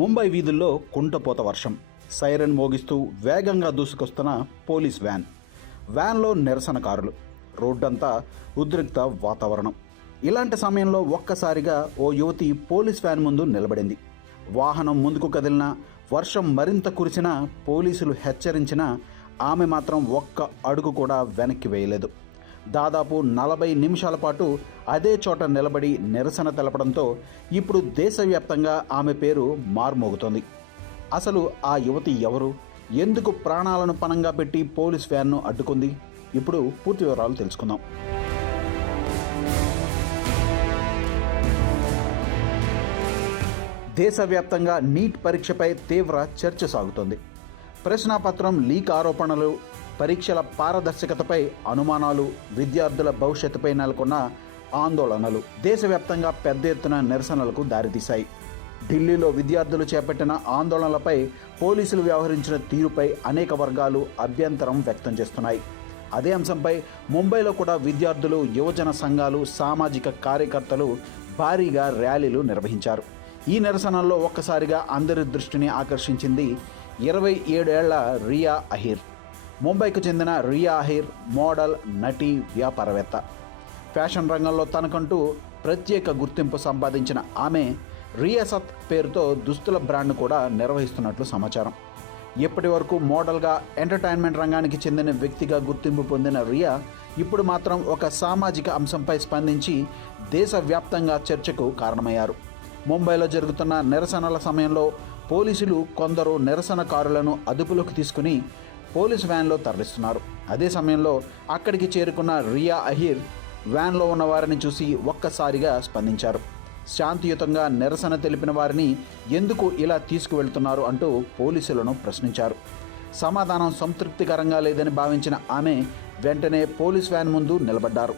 ముంబై వీధుల్లో కుంటపోత వర్షం, సైరన్ మోగిస్తూ వేగంగా దూసుకొస్తున్న పోలీస్ వ్యాన్లో నిరసనకారులు, రోడ్డంతా ఉద్రిక్త వాతావరణం. ఇలాంటి సమయంలో ఒక్కసారిగా ఓ యువతి పోలీస్ వ్యాన్ ముందు నిలబడింది. వాహనం ముందుకు కదిలినా, వర్షం మరింత కురిసినా, పోలీసులు హెచ్చరించినా ఆమె మాత్రం ఒక్క అడుగు కూడా వెనక్కి వేయలేదు. దాదాపు 40 నిమిషాల పాటు అదే చోట నిలబడి నిరసన తెలపడంతో ఇప్పుడు దేశవ్యాప్తంగా ఆమె పేరు మార్మోగుతోంది. అసలు ఆ యువతి ఎవరు? ఎందుకు ప్రాణాలను పణంగా పెట్టి పోలీస్ వ్యాన్ను అడ్డుకుంది? ఇప్పుడు పూర్తి వివరాలు తెలుసుకుందాం. దేశవ్యాప్తంగా నీట్ పరీక్షపై తీవ్ర చర్చ సాగుతోంది. ప్రశ్నాపత్రం లీక్ ఆరోపణలు, పరీక్షల పారదర్శకతపై అనుమానాలు, విద్యార్థుల భవిష్యత్తుపై నెలకొన్న ఆందోళనలు దేశవ్యాప్తంగా పెద్ద ఎత్తున నిరసనలకు దారితీశాయి. ఢిల్లీలో విద్యార్థులు చేపట్టిన ఆందోళనలపై పోలీసులు వ్యవహరించిన తీరుపై అనేక వర్గాలు అభ్యంతరం వ్యక్తం చేస్తున్నాయి. అదే అంశంపై ముంబైలో కూడా విద్యార్థులు, యువజన సంఘాలు, సామాజిక కార్యకర్తలు భారీగా ర్యాలీలు నిర్వహించారు. ఈ నిరసనల్లో ఒక్కసారిగా అందరి దృష్టిని ఆకర్షించింది 27 ఏళ్ల రియా అహీర్. ముంబైకు చెందిన రియా అహీర్ మోడల్, నటి, వ్యాపారవేత్త. ఫ్యాషన్ రంగంలో తనకంటూ ప్రత్యేక గుర్తింపు సంపాదించిన ఆమె రియాసత్ పేరుతో దుస్తుల బ్రాండ్ను కూడా నిర్వహిస్తున్నట్లు సమాచారం. ఇప్పటి వరకు మోడల్గా, ఎంటర్టైన్మెంట్ రంగానికి చెందిన వ్యక్తిగా గుర్తింపు పొందిన రియా ఇప్పుడు మాత్రం ఒక సామాజిక అంశంపై స్పందించి దేశవ్యాప్తంగా చర్చకు కారణమయ్యారు. ముంబైలో జరుగుతున్న నిరసనల సమయంలో పోలీసులు కొందరు నిరసనకారులను అదుపులోకి తీసుకుని పోలీస్ వ్యాన్లో తరలిస్తున్నారు. అదే సమయంలో అక్కడికి చేరుకున్న రియా అహీర్ వ్యాన్లో ఉన్న వారిని చూసి ఒక్కసారిగా స్పందించారు. శాంతియుతంగా నిరసన తెలిపిన వారిని ఎందుకు ఇలా తీసుకువెళ్తున్నారు అంటూ పోలీసులను ప్రశ్నించారు. సమాధానం సంతృప్తికరంగా లేదని భావించిన ఆమె వెంటనే పోలీస్ వ్యాన్ ముందు నిలబడ్డారు.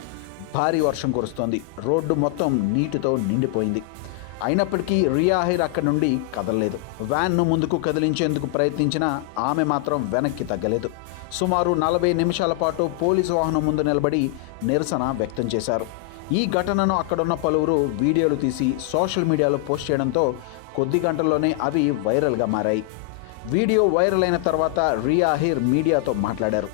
భారీ వర్షం కురుస్తోంది. రోడ్డు మొత్తం నీటితో నిండిపోయింది. అయినప్పటికీ రియా అహీర్ అక్కడి నుండి కదలలేదు. వ్యాన్ను ముందుకు కదిలించేందుకు ప్రయత్నించినా ఆమె మాత్రం వెనక్కి తగ్గలేదు. సుమారు 40 నిమిషాల పాటు పోలీసు వాహనం ముందు నిలబడి నిరసన వ్యక్తం చేశారు. ఈ ఘటనను అక్కడున్న పలువురు వీడియోలు తీసి సోషల్ మీడియాలో పోస్ట్ చేయడంతో కొద్ది గంటల్లోనే అవి వైరల్గా మారాయి. వీడియో వైరల్ అయిన తర్వాత రియా అహీర్ మీడియాతో మాట్లాడారు.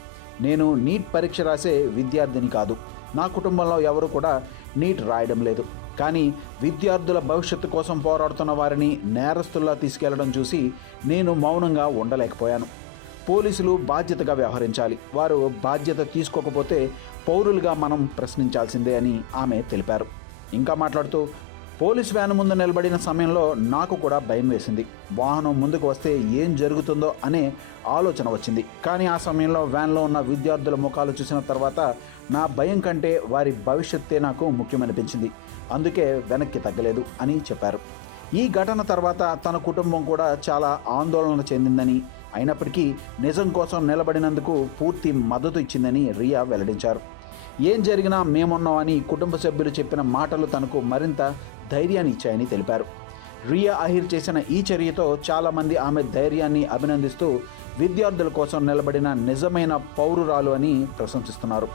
నేను నీట్ పరీక్ష రాసే విద్యార్థిని కాదు. నా కుటుంబంలో ఎవరు కూడా నీట్ రాయడం లేదు. కానీ విద్యార్థుల భవిష్యత్తు కోసం పోరాడుతున్న వారిని నేరస్తుల్లా తీసుకెళ్లడం చూసి నేను మౌనంగా ఉండలేకపోయాను. పోలీసులు బాధ్యతగా వ్యవహరించాలి. వారు బాధ్యత తీసుకోకపోతే పౌరులుగా మనం ప్రశ్నించాల్సిందే అని ఆమె తెలిపారు. ఇంకా మాట్లాడుతూ, పోలీస్ వ్యాన్ ముందు నిలబడిన సమయంలో నాకు కూడా భయం వేసింది. వాహనం ముందుకు వస్తే ఏం జరుగుతుందో అనే ఆలోచన వచ్చింది. కానీ ఆ సమయంలో వ్యాన్లో ఉన్న విద్యార్థుల ముఖాలు చూసిన తర్వాత నా భయం కంటే వారి భవిష్యత్తే నాకు ముఖ్యమనిపించింది. అందుకే వెనక్కి తగ్గలేదు అని చెప్పారు. ఈ ఘటన తర్వాత తన కుటుంబం కూడా చాలా ఆందోళన చెందిందని, అయినప్పటికీ నిజం కోసం నిలబడినందుకు పూర్తి మద్దతు ఇచ్చిందని రియా వెల్లడించారు. ఏం జరిగినా మేమున్నామని కుటుంబ సభ్యులు చెప్పిన మాటలు తనకు మరింత ధైర్యాన్ని ఇచ్చాయని తెలిపారు. రియా అహీర్ చేసిన ఈ చర్యతో చాలామంది ఆమె ధైర్యాన్ని అభినందిస్తూ విద్యార్థుల కోసం నిలబడిన నిజమైన పౌరురాలు అని ప్రశంసిస్తున్నారు.